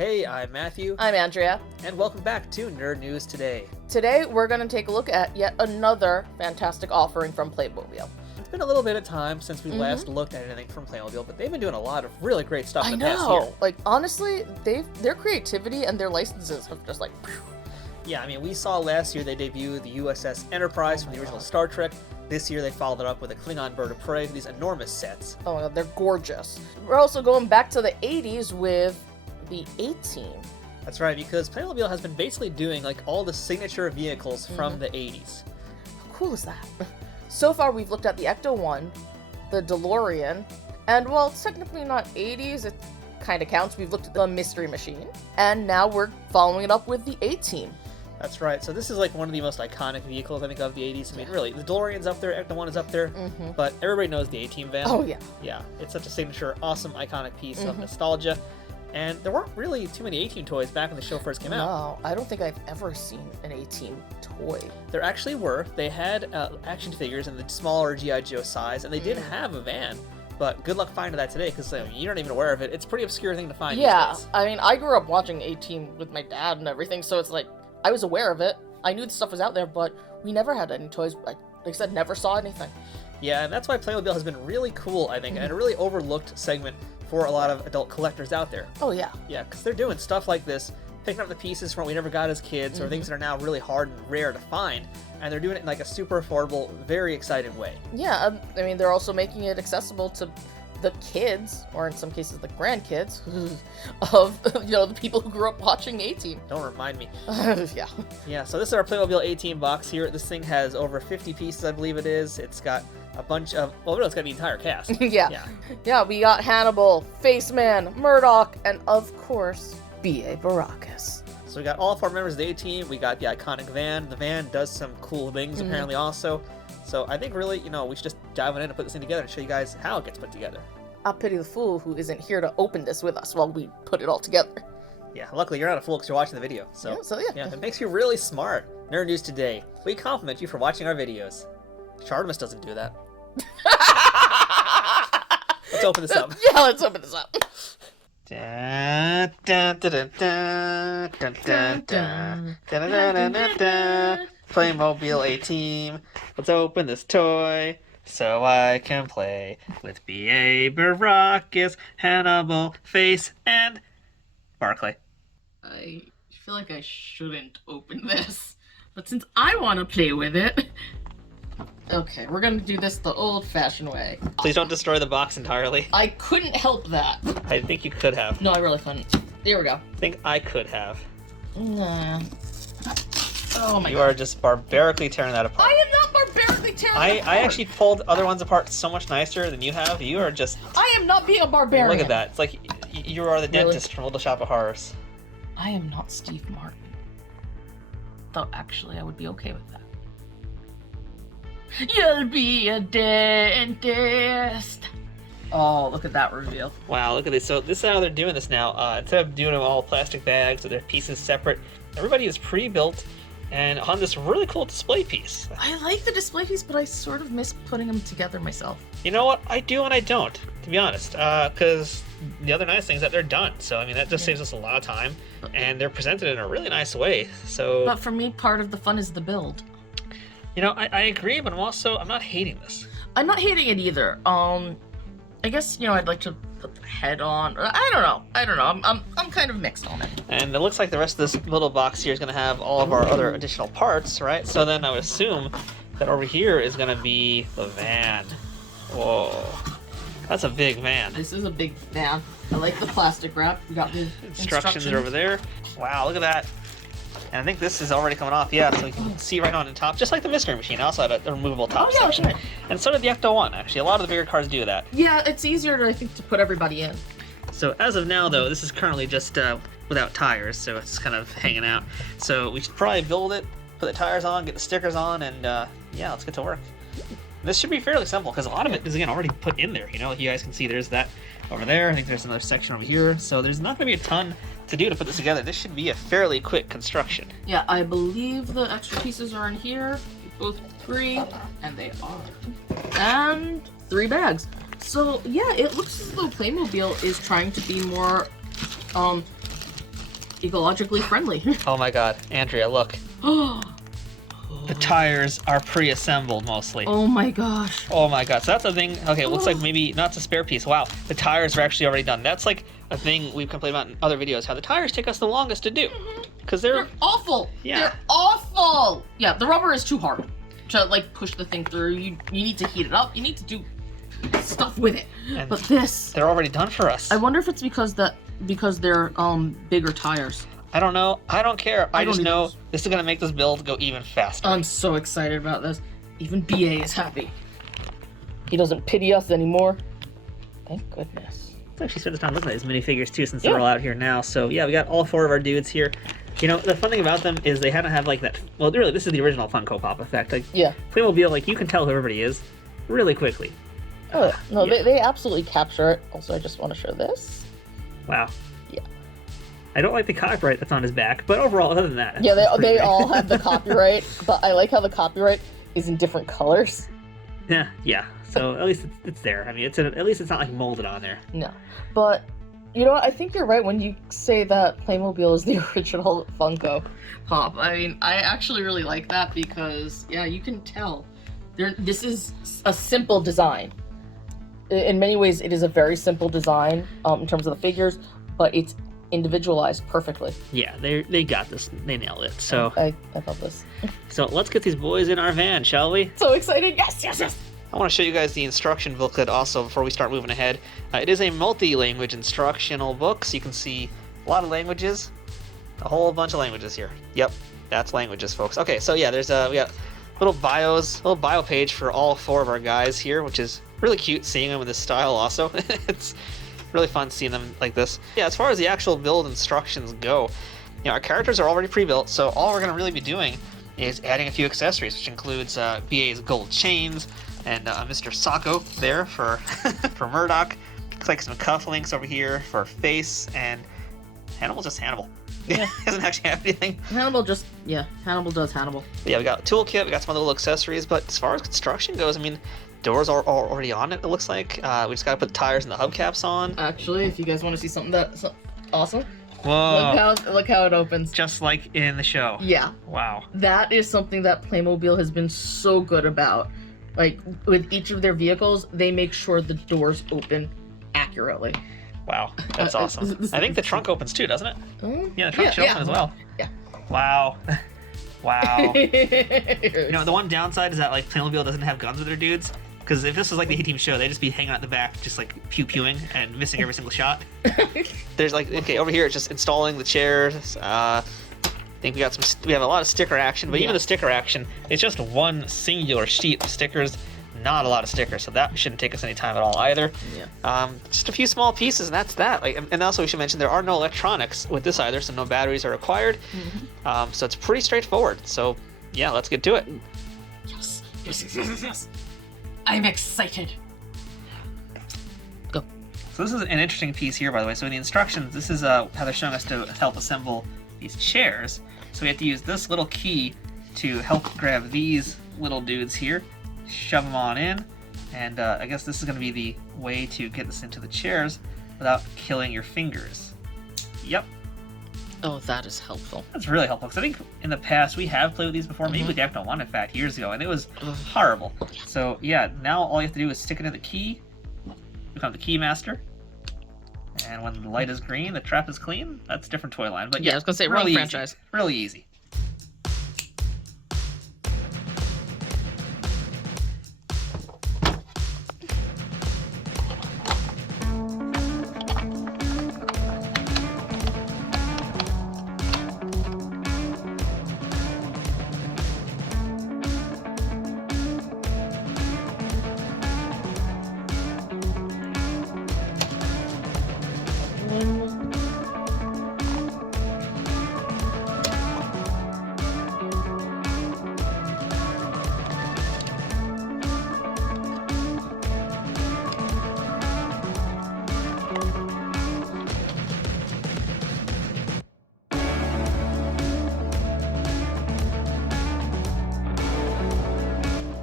Hey, I'm Matthew. I'm Andrea. And welcome back to Nerd News Today. Today, we're going to take a look at yet another fantastic offering from Playmobil. It's been a little bit of time since we last looked at anything from Playmobil, but they've been doing a lot of really great stuff in the past year. Like, honestly, their creativity and their licenses have just like... Phew. Yeah, I mean, we saw last year they debuted the USS Enterprise from the original Star Trek. This year they followed it up with a Klingon Bird of Prey, these enormous sets. Oh my god, they're gorgeous. We're also going back to the 80s with the A-Team. That's right, because Playmobil has been basically doing like all the signature vehicles from the 80s. How cool is that? So far we've looked at the Ecto-1, the DeLorean, and while it's technically not 80s, it kind of counts. We've looked at the Mystery Machine, and now we're following it up with the A-Team. That's right. So this is like one of the most iconic vehicles, I think, of the 80s. I mean, really, the DeLorean's up there, Ecto-1 is up there, but everybody knows the A-Team van. Oh, yeah. Yeah, it's such a signature, awesome, iconic piece of nostalgia. And there weren't really too many A-Team toys back when the show first came out. No, I don't think I've ever seen an A-Team toy. There actually were. They had action figures in the smaller G.I. Joe size, and they did have a van. But good luck finding that today, because you're not even aware of it. It's a pretty obscure thing to find these days. I mean, I grew up watching A-Team with my dad and everything, so it's like, I was aware of it. I knew the stuff was out there, but we never had any toys. Like I said, never saw anything. Yeah, and that's why Playmobil has been really cool, I think, and a really overlooked segment for a lot of adult collectors out there. Oh, yeah. Yeah, because they're doing stuff like this, picking up the pieces from what we never got as kids, or things that are now really hard and rare to find, and they're doing it in like a super affordable, very exciting way. Yeah, I mean, they're also making it accessible to the kids, or in some cases the grandkids, of, the people who grew up watching A-Team. Don't remind me. Yeah. Yeah, so this is our Playmobil A-Team box here. This thing has over 50 pieces, I believe it is. It's got a bunch of, well, no, it's got the entire cast. Yeah, we got Hannibal, Faceman, Murdoch, and of course, B.A. Baracus. So we got all 4 members of the A-Team. We got the iconic van. The van does some cool things, apparently, also. So I think really, we should just dive in and put this thing together and show you guys how it gets put together. I pity the fool who isn't here to open this with us while we put it all together. Yeah, luckily you're not a fool because you're watching the video. So yeah, it makes you really smart. Nerd News Today. We compliment you for watching our videos. Chartemus doesn't do that. Let's open this up. Yeah, let's open this up. Dun, dun, dun, dun, dun, dun, dun, dun, dun, dun, dun. Playmobil A-Team. Let's open this toy so I can play with B.A. Baracus, Hannibal, Face, and Barclay. I feel like I shouldn't open this, but since I want to play with it... Okay, we're gonna do this the old-fashioned way. Please don't destroy the box entirely. I couldn't help that. I think you could have. No, I really couldn't. There we go. I think I could have. Nah. Oh my god. You are just barbarically tearing that apart. I am not barbarically tearing it apart. I actually pulled other ones apart so much nicer than you have. You are just... I am not being a barbarian. Look at that. It's like you are the dentist from Little Shop of Horrors. I am not Steve Martin. Though actually I would be okay with that. You'll be a dentist. Oh, look at that reveal. Wow, look at this. So this is how they're doing this now. Instead of doing them all plastic bags with their pieces separate, everybody is pre-built and on this really cool display piece. I like the display piece, but I sort of miss putting them together myself. You know what? I do and I don't, to be honest. Because the other nice thing is that they're done. So, I mean, that just saves us a lot of time. And they're presented in a really nice way. So. But for me, part of the fun is the build. I agree, but I'm not hating this. I'm not hating it either. I guess, I'd like to put the head on. I don't know. I'm kind of mixed on it. And it looks like the rest of this little box here is going to have all of our other additional parts, right? So then I would assume that over here is going to be the van. Whoa. That's a big van. This is a big van. I like the plastic wrap. We got the instructions are over there. Wow, look at that. And I think this is already coming off, yeah, so you can see right on the top, just like the Mystery Machine. I also had a removable top section. Okay. And so did the Ecto-1, actually. A lot of the bigger cars do that. Yeah, it's easier, I think, to put everybody in. So as of now, though, this is currently just without tires, so it's kind of hanging out. So we should probably build it, put the tires on, get the stickers on, and yeah, let's get to work. This should be fairly simple, because a lot of it is, again, already put in there. You guys can see there's that over there. I think there's another section over here. So there's not going to be a ton to do to put this together. This should be a fairly quick construction. Yeah, I believe the extra pieces are in here. Both agree, and they are. And 3 bags. So yeah, it looks as though Playmobil is trying to be more ecologically friendly. Oh my god, Andrea, look. The tires are pre-assembled mostly. Oh my gosh. Oh my god, so that's a thing. Okay, it looks like maybe not a spare piece. Wow, the tires are actually already done. That's like a thing we've complained about in other videos, how the tires take us the longest to do. Because they're awful. Yeah. They're awful. Yeah, the rubber is too hard to like push the thing through. You need to heat it up. You need to do stuff with it. And but this, they're already done for us. I wonder if it's because they're bigger tires. I don't know. I don't care. I just know either. this is gonna make this build go even faster. I'm so excited about this. Even BA is happy. He doesn't pity us anymore. Thank goodness. Let's actually start this time looking at these minifigures too, since they're all out here now. So yeah, we got all 4 of our dudes here. You know, the fun thing about them is they had to have like that. Well, really, this is the original Funko Pop effect. Like, yeah, Playmobil, like you can tell who everybody is really quickly. Oh no, yeah. they absolutely capture it. Also, I just want to show this. Wow. Yeah. I don't like the copyright that's on his back, but overall, other than that, yeah, they all have the copyright, but I like how the copyright is in different colors. Yeah. So at least it's there. I mean, at least it's not like molded on there. No, but you know what? I think you're right when you say that Playmobil is the original Funko Pop. I mean, I actually really like that because yeah, you can tell. This is a simple design. In many ways, it is a very simple design in terms of the figures, but it's individualized perfectly. Yeah, they got this. They nailed it. So I love this. So let's get these boys in our van, shall we? So excited! Yes! I want to show you guys the instruction booklet also before we start moving ahead. It is a multi-language instructional book, so you can see a lot of languages, a whole bunch of languages here. Yep, that's languages, folks. Okay, so yeah, there's we got little bio page for all 4 of our guys here, which is really cute seeing them in this style also. It's really fun seeing them like this. Yeah, as far as the actual build instructions go, you know, our characters are already pre-built, so all we're going to really be doing is adding a few accessories, which includes BA's gold chains, and Mr. Sacco there for for Murdoch. Looks like some cufflinks over here for Face, and Hannibal's just Hannibal. Yeah. Doesn't actually have anything. Hannibal does Hannibal. But yeah, we got a toolkit, we got some other little accessories, but as far as construction goes, I mean, doors are already on it looks like. We just gotta put the tires and the hubcaps on. Actually, if you guys want to see something that's awesome, whoa! Look how it opens. Just like in the show. Yeah. Wow. That is something that Playmobil has been so good about. Like, with each of their vehicles, they make sure the doors open accurately. Wow, that's awesome. I think the trunk opens too, doesn't it? Yeah, the trunk should open as well. Yeah. Wow. Wow. You know, the one downside is that, like, Playmobil doesn't have guns with their dudes. Because if this was like the A-Team show, they'd just be hanging out the back, just like pew-pewing and missing every single shot. There's like, okay, over here it's just installing the chairs. I think we have a lot of sticker action, but even the sticker action, it's just one singular sheet of stickers, not a lot of stickers, so that shouldn't take us any time at all either. Yeah. Just a few small pieces, and that's that. Like, and also we should mention there are no electronics with this either, so no batteries are required. So it's pretty straightforward. So yeah, let's get to it. Yes. I'm excited. Go. So this is an interesting piece here, by the way. So in the instructions, this is how they're showing us to help assemble these chairs. So we have to use this little key to help grab these little dudes here, shove them on in, and I guess this is going to be the way to get this into the chairs without killing your fingers. Yep. Oh, that is helpful. That's really helpful, because I think in the past we have played with these before, maybe with the Acto 1 in fact, years ago, and it was horrible. So yeah, now all you have to do is stick it in the key, become the key master, and when the light is green, the trap is clean. That's a different toy line, but yeah, I was gonna say really wrong easy. franchise. Really easy.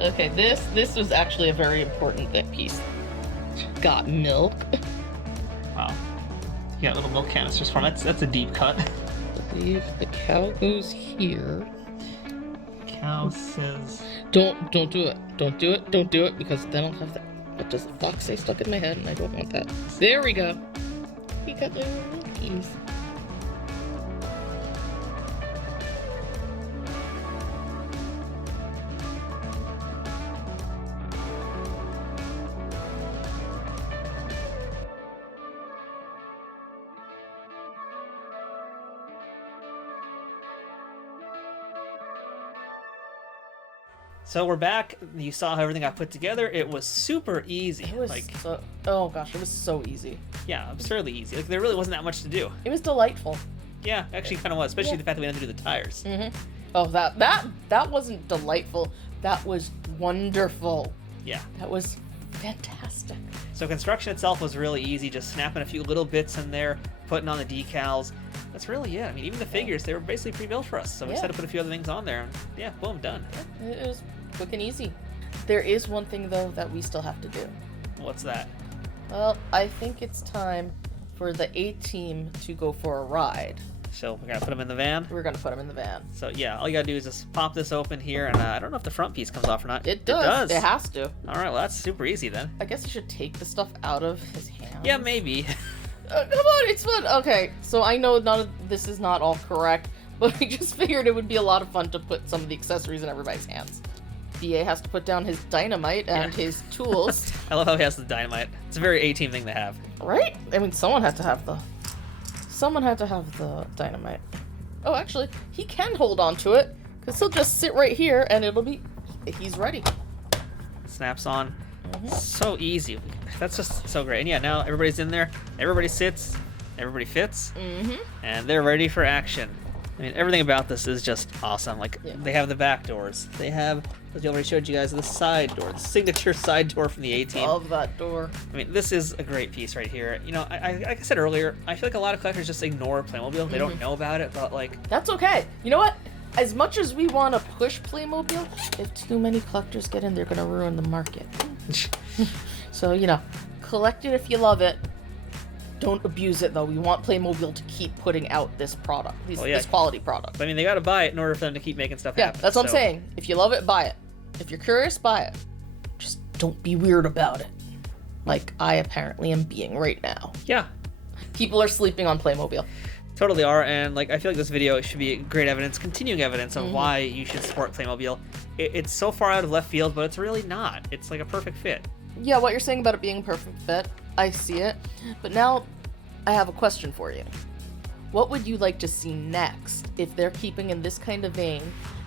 Okay, this was actually a very important piece. Got milk. Wow. You got little milk canisters from it. That's a deep cut. see if the cow goes here. Cow says... Don't do it. Don't do it. Don't do it, because then I'll have that. What does the fox say stuck in my head, and I don't want that. There we go. We got little monkeys. So we're back. You saw how everything got put together. It was super easy. It was like, so... Oh gosh, it was so easy. yeah, absurdly easy. Like there really wasn't that much to do. It was delightful. Yeah, actually kind of was, especially the fact that we had to do the tires. Mm-hmm. Oh, that wasn't delightful. That was wonderful. Yeah. That was fantastic. So construction itself was really easy, just snapping a few little bits in there, putting on the decals. That's really it. I mean, even the figures, they were basically pre-built for us. So we just had to put a few other things on there. And yeah, boom, done. Yeah, it was quick and easy. There is one thing, though, that we still have to do. What's that? Well, I think it's time for the A-Team to go for a ride. So we're going to put them in the van? We're going to put them in the van. So yeah, all you got to do is just pop this open here. And I don't know if the front piece comes off or not. It does. It does. It has to. All right, well, that's super easy then. I guess you should take the stuff out of his hands. Yeah, maybe. Come on, it's fun. Okay, so I know none of this is not all correct, but we just figured it would be a lot of fun to put some of the accessories in everybody's hands. BA has to put down his dynamite and his tools. I love how he has the dynamite. It's a very A-Team thing to have. Right? I mean, someone had to have the dynamite. Oh, actually, he can hold on to it, because he'll just sit right here, and he's ready. Snaps on. So easy. That's just so great. And yeah, now everybody's in there. Everybody sits. Everybody fits. And they're ready for action. I mean, everything about this is just awesome. Like, they have the back dours. They have, as I already showed you guys, the side door. The signature side door from the A-Team. Love that door. I mean, this is a great piece right here. You know, like I said earlier, I feel like a lot of collectors just ignore Playmobil. They don't know about it, but like... That's okay. You know what? As much as we want to push Playmobil, if too many collectors get in, they're going to ruin the market. So, you know, collect it if you love it. Don't abuse it, though. We want Playmobil to keep putting out this product, this quality product. I mean, they got to buy it in order for them to keep making stuff happen. Yeah, that's what I'm saying. If you love it, buy it. If you're curious, buy it. Just don't be weird about it. Like I apparently am being right now. Yeah. People are sleeping on Playmobil. Totally are, and like I feel like this video should be great evidence, continuing evidence of why you should support Playmobil. It's so far out of left field, but it's really not. It's like a perfect fit. Yeah, what you're saying about it being a perfect fit, I see it. But now I have a question for you. What would you like to see next if they're keeping in this kind of vein?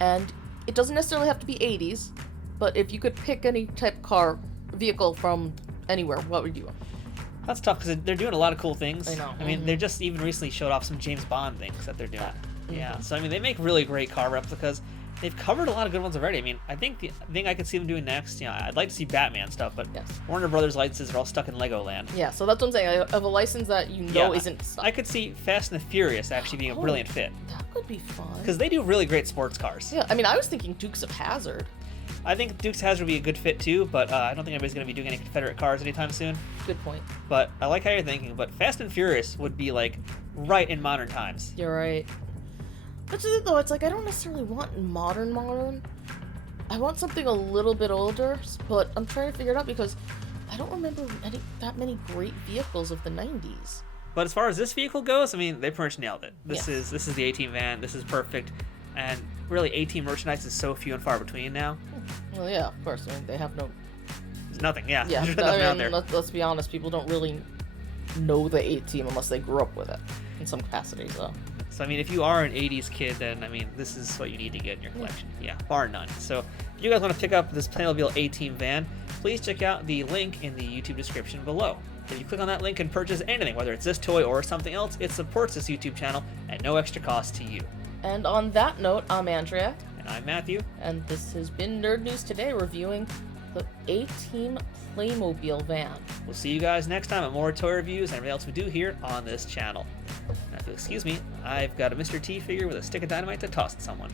And it doesn't necessarily have to be 80s, but if you could pick any type of vehicle from anywhere, what would you want? That's tough because they're doing a lot of cool things. I know. I mean, they just even recently showed off some James Bond things that they're doing. Yeah, so I mean, they make really great car replicas. They've covered a lot of good ones already. I mean, I think the thing I could see them doing next, you know, I'd like to see Batman stuff, but Warner Brothers licenses are all stuck in Legoland. Yeah, so that's what I'm saying. Of a license that you know isn't stuck. I could see Fast and the Furious actually being a brilliant fit. That could be fun. Because they do really great sports cars. Yeah, I mean, I was thinking Dukes of Hazzard. I think Dukes of Hazzard would be a good fit too, but I don't think anybody's going to be doing any Confederate cars anytime soon. Good point. But I like how you're thinking, but Fast and Furious would be like right in modern times. You're right. But though, it's like I don't necessarily want modern. I want something a little bit older, but I'm trying to figure it out because I don't remember that many great vehicles of the 90s. But as far as this vehicle goes, I mean, they pretty much nailed it. This is the A-Team van. This is perfect. And really, A-Team merchandise is so few and far between now. Well, yeah, of course. I mean, they have no... There's nothing, yeah. Yeah, There's nothing out there. Let's be honest. People don't really know the A-Team unless they grew up with it in some capacity, so... So, I mean, if you are an 80s kid, then, I mean, this is what you need to get in your collection. Yeah, bar none. So, if you guys want to pick up this Playmobil A-Team van, please check out the link in the YouTube description below. If you click on that link and purchase anything, whether it's this toy or something else, it supports this YouTube channel at no extra cost to you. And on that note, I'm Andrea. And I'm Matthew. And this has been Nerd News Today, reviewing the A-Team Playmobil van. We'll see you guys next time at more toy reviews and everything else we do here on this channel. Now, if you'll excuse me, I've got a Mr. T figure with a stick of dynamite to toss at someone.